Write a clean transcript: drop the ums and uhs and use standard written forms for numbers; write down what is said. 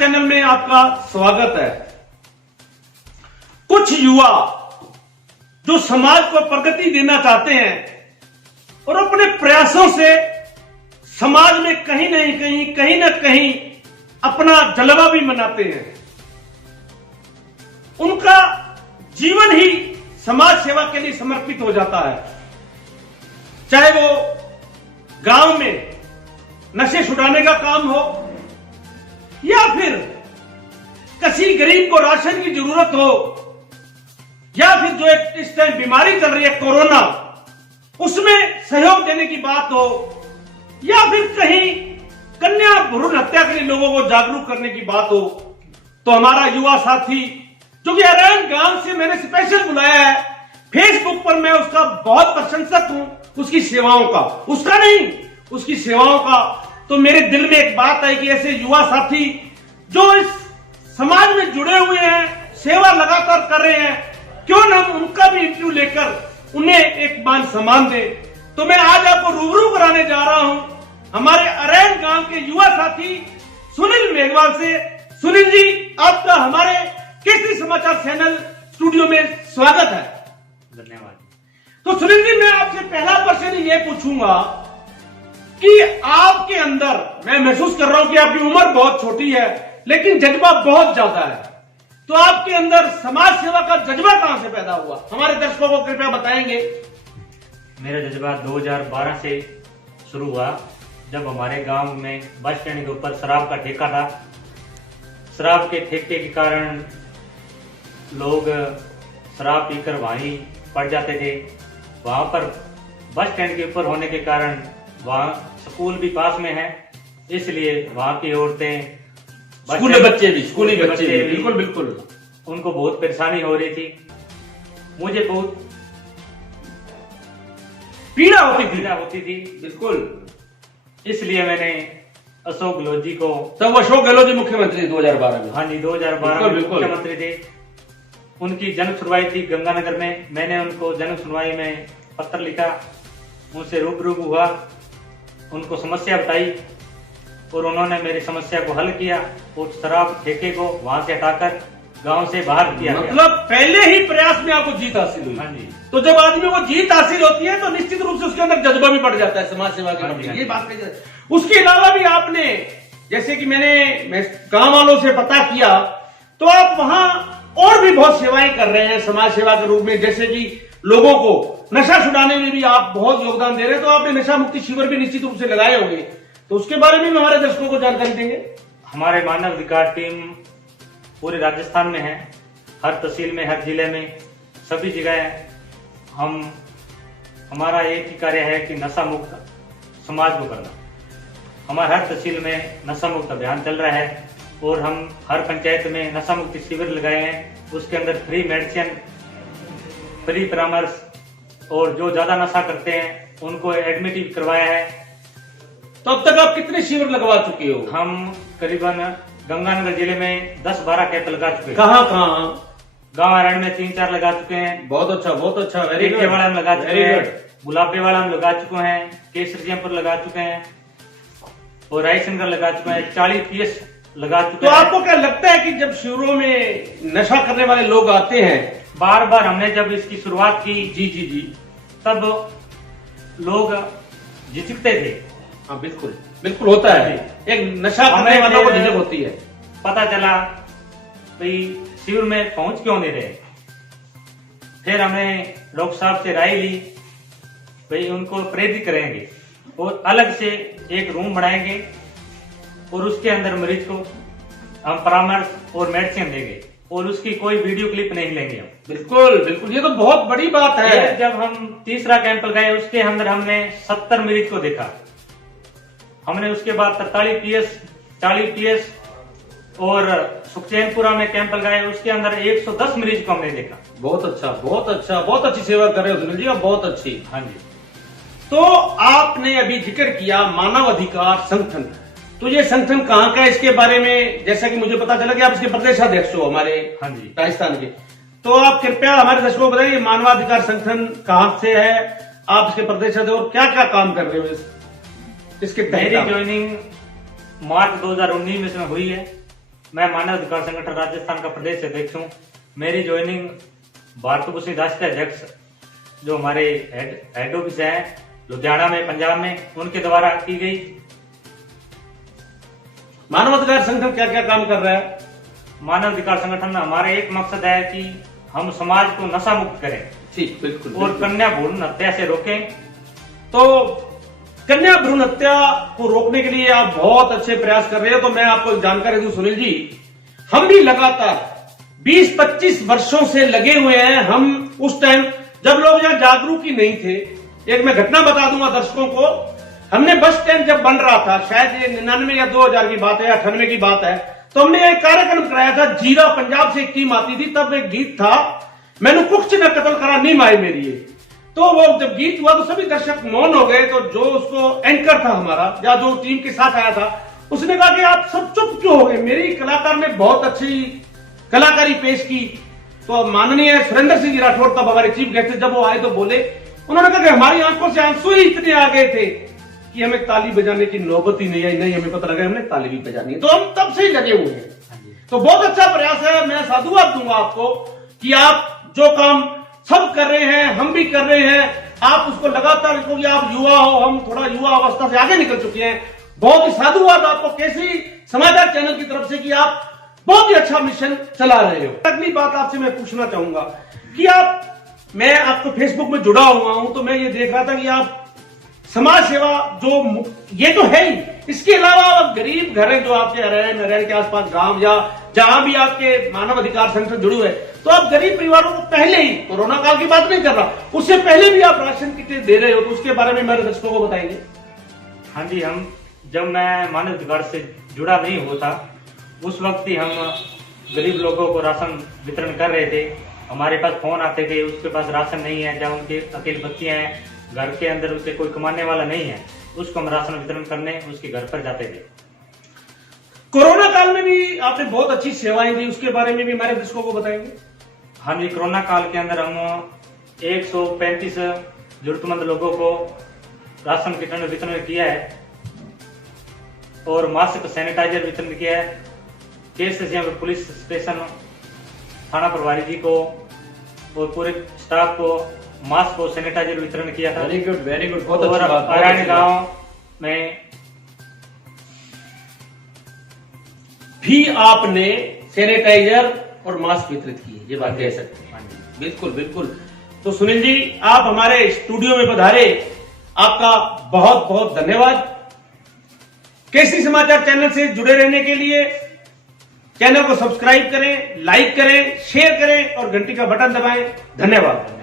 Channel में आपका स्वागत है। कुछ युवा जो समाज को प्रगति देना चाहते हैं और अपने प्रयासों से समाज में कहीं ना कहीं अपना जलवा भी मनाते हैं। उनका जीवन ही समाज सेवा के लिए समर्पित हो जाता है, चाहे वो गांव में नशे छुड़ाने का काम हो या फिर किसी गरीब को राशन की जरूरत हो, या फिर जो एक इस टाइम बीमारी चल रही है कोरोना, उसमें सहयोग देने की बात हो, या फिर कहीं कन्या भ्रूण हत्या के लिए लोगों को जागरूक करने की बात हो, तो हमारा युवा साथी जो कि अरैन गांव से मैंने स्पेशल बुलाया है, फेसबुक पर मैं उसका बहुत प्रशंसक हूं, उसकी सेवाओं का, उसका नहीं उसकी सेवाओं का। तो मेरे दिल में एक बात आई कि ऐसे युवा साथी जो इस समाज में जुड़े हुए हैं, सेवा लगातार कर रहे हैं, क्यों ना हम उनका भी इंटरव्यू लेकर उन्हें एक मान सम्मान दे। तो मैं आज आपको रूबरू कराने जा रहा हूं हमारे अरैन गांव के युवा साथी सुनील मेघवाल से। सुनील जी, आपका हमारे केसरी समाचार चैनल स्टूडियो में स्वागत है। धन्यवाद। तो सुनील जी, मैं आपसे पहला प्रश्न ये पूछूंगा कि आपके अंदर, मैं महसूस कर रहा हूं कि आपकी उम्र बहुत छोटी है लेकिन जज्बा बहुत ज्यादा है, तो आपके अंदर समाज सेवा का जज्बा कहां से पैदा हुआ, हमारे दर्शकों को कृपया बताएंगे। मेरा जज्बा 2012 से शुरू हुआ, जब हमारे गांव में बस स्टैंड के ऊपर शराब का ठेका था। शराब के ठेके के कारण लोग शराब पीकर वहीं पड़ जाते थे। वहां पर बस स्टैंड के ऊपर होने के कारण वहाँ स्कूल भी पास में है, इसलिए वहाँ की औरतें, स्कूली बच्चे भी बिल्कुल उनको बहुत परेशानी हो रही थी। मुझे बहुत पीड़ा होती थी बिल्कुल। इसलिए मैंने अशोक गहलोत जी को, तब अशोक गहलोत जी मुख्यमंत्री 2012 में, हाँ जी 2012 में मुख्यमंत्री थे, उनकी जन सुनवाई थी गंगानगर में। मैंने उनको जन सुनवाई में पत्र लिखा, उनसे रूबरू हुआ, उनको समस्या बताई और उन्होंने मेरी समस्या को हल किया और शराब ठेके को वहां से हटाकर गांव से बाहर किया। मतलब पहले ही प्रयास में आपको जीत हासिल हुई। हाँ जी। तो जब आदमी को जीत हासिल होती है तो निश्चित रूप से उसके अंदर जज्बा भी बढ़ जाता है समाज सेवा के प्रति, ये बात कही। उसके अलावा भी आपने, जैसे कि मैं गांव वालों से पता किया, तो आप वहां और भी बहुत सेवाएं कर रहे हैं समाज सेवा के रूप में, जैसे कि लोगों को नशा छुड़ाने में भी आप बहुत योगदान दे रहे हैं। तो आपने नशा मुक्ति शिविर भी निश्चित रूप से लगाए होंगे, तो उसके बारे में हमारे दर्शकों को जानकारी देंगे। हमारे मानव अधिकार टीम पूरे राजस्थान में है, हर तहसील में, हर जिले में, सभी जगह हमारा एक ही कार्य है कि नशा मुक्त समाज को करना। हमारे हर तहसील में नशा मुक्त अभियान चल रहा है और हम हर पंचायत में नशा मुक्ति शिविर लगाए हैं। उसके अंदर फ्री मेडिसिन, फ्री परामर्श, और जो ज्यादा नशा करते हैं उनको एडमिट भी करवाया है। तो अब तक आप कितने शिविर लगवा चुके हो? हम करीबन गंगानगर जिले में 10-12 कैंप लगा चुके हैं। कहाँ? गाँव अरण में 3-4 लगा चुके हैं। बहुत अच्छा। रेखेवाड़ा में लगा चुके हैं, गुलाबेवाड़ा में लगा चुके हैं, केसरियापुर लगा चुके हैं और रायशंकर लगा चुके हैं। 40 PS लगा चुके हैं। तो आपको क्या लगता है कि जब शिविरों में नशा करने वाले लोग आते हैं, बार हमने जब इसकी शुरुआत की, जी, तब लोग झिझकते थे। हाँ बिल्कुल होता है, एक नशा करने वालों को झिझक होती है। पता चला भाई शिविर में पहुंच क्यों नहीं रहे, फिर हमने डॉक्टर साहब से राय ली, भाई उनको प्रेरित करेंगे और अलग से एक रूम बनाएंगे और उसके अंदर मरीज को हम परामर्श और मेडिसिन देंगे और उसकी कोई वीडियो क्लिप नहीं लेंगे हम। बिल्कुल, ये तो बहुत बड़ी बात है। जब हम तीसरा कैंप लगाए, उसके अंदर हमने 70 मरीज को देखा। हमने उसके बाद 40 PS और सुखचैनपुरा में कैंप लगाए, उसके अंदर 110 मरीज को हमने देखा। बहुत अच्छी सेवा कर रहे हो सुनील जी, बहुत अच्छी। हाँ जी। तो आपने अभी जिक्र किया मानव अधिकार संगठन, तो ये संगठन कहाँ का है, इसके बारे में जैसा कि मुझे पता चला कि आप इसके प्रदेशाध्यक्ष हो हमारे, हाँ जी, राजस्थान के, तो आप कृपया हमारे दर्शकों को बताइए मानवाधिकार संगठन कहाँ से है, आप इसके प्रदेशाध्यक्ष और क्या क्या काम कर रहे हो इसके तहत? मेरी ज्वाइनिंग मार्च 2019 में हुई है मैं मानव अधिकार संगठन राजस्थान का प्रदेश अध्यक्ष हूँ। मेरी ज्वाइनिंग भारत भूषण राष्ट्रीय अध्यक्ष जो हमारे हेड ऑफिस है लुधियाना में, पंजाब में, उनके द्वारा की गई। मानव अधिकार संगठन क्या क्या काम कर रहा है? मानव अधिकार संगठन में हमारा एक मकसद है कि हम समाज को नशा मुक्त करें ठीक, बिल्कुल, और कन्या भ्रूण हत्या से रोकें। तो कन्या भ्रूण हत्या को रोकने के लिए आप बहुत अच्छे प्रयास कर रहे हो। तो मैं आपको एक जानकारी दूं सुनील जी, हम भी लगातार 20-25 वर्षों से लगे हुए हैं। हम उस टाइम जब लोग यहाँ जागरूक ही नहीं थे, एक मैं घटना बता दूंगा दर्शकों को। हमने बस स्टैंड जब बन रहा था, शायद ये 99 या 2000 की बात है या 98 की बात है, तो हमने एक कार्यक्रम कराया था। जीरा पंजाब से एक टीम आती थी, तब एक गीत था, मैंने कुछ न कतल करा नीम आए मेरी। तो वो जब गीत हुआ तो सभी दर्शक मौन हो गए। तो जो उसको एंकर था हमारा या जो टीम के साथ आया था, उसने कहा कि आप सब चुप क्यों हो गए, मेरी कलाकार ने बहुत अच्छी कलाकारी पेश की। तो माननीय सुरेंद्र सिंह जी राठौड़ तब हमारे चीफ गेस्ट थे, जब वो आए तो बोले, उन्होंने कहा कि हमारी आंखों से आंसू ही इतने आ गए थे कि हमें ताली बजाने की नौबत ही नहीं आई। नहीं, हमें पता लगा हमने ताली भी बजानी है। तो हम तब से ही लगे हुए हैं। तो बहुत अच्छा प्रयास है। मैं साधुवाद दूंगा आपको कि आप जो काम सब कर रहे हैं, हम भी कर रहे हैं, आप उसको लगातार, क्योंकि आप युवा हो, हम थोड़ा युवा अवस्था से आगे निकल चुके हैं। बहुत ही साधुवाद आपको केसरी समाचार चैनल की तरफ से कि आप बहुत ही अच्छा मिशन चला रहे हो। अगली बात आपसे मैं पूछना चाहूंगा कि मैं आपको फेसबुक में जुड़ा हुआ हूं, तो मैं ये देख रहा था कि आप समाज सेवा जो ये तो है ही, इसके अलावा आप गरीब घर है जो आपके नरेन के आसपास गांव या जहां भी आपके मानव अधिकार संगठन जुड़े हुए, तो आप गरीब परिवारों को पहले ही, कोरोना काल की बात नहीं कर रहा, उससे पहले भी आप राशन किटें दे रहे हो, तो उसके बारे में मेरे दर्शकों को बताएंगे। हाँ जी, जब मैं मानव अधिकार से जुड़ा नहीं हुआ था, उस वक्त ही हम गरीब लोगों को राशन वितरण कर रहे थे। हमारे पास फोन आते थे, उसके पास राशन नहीं है, जहाँ उनके अकेले बच्चियां हैं, घर के अंदर उसे कोई कमाने वाला नहीं है, उसको हम राशन वितरण करने उसके घर पर जाते थे। कोरोना काल में भी आपने बहुत अच्छी सेवाएं दी, उसके बारे में भी हमारे दर्शकों को बताएंगे। हाँ जी, कोरोना काल के अंदर हम 135 जरूरतमंद लोगों को राशन वितरण किया है और मास्क सैनिटाइजर वितरण किया है। केस पुलिस स्टेशन थाना प्रभारी जी को और पूरे स्टाफ को मास्क और सैनिटाइजर वितरण किया था। वेरी गुड, वेरी गुड, बहुत अच्छी बात। अरानी गांव में भी आपने सैनिटाइजर और मास्क वितरित किए, ये बात कह सकते हैं। बिल्कुल बिल्कुल। तो सुनील जी, आप हमारे स्टूडियो में पधारे, आपका बहुत बहुत धन्यवाद। केसरी समाचार चैनल से जुड़े रहने के लिए चैनल को सब्सक्राइब करें, लाइक करें, शेयर करें और घंटी का बटन दबाएं। धन्यवाद।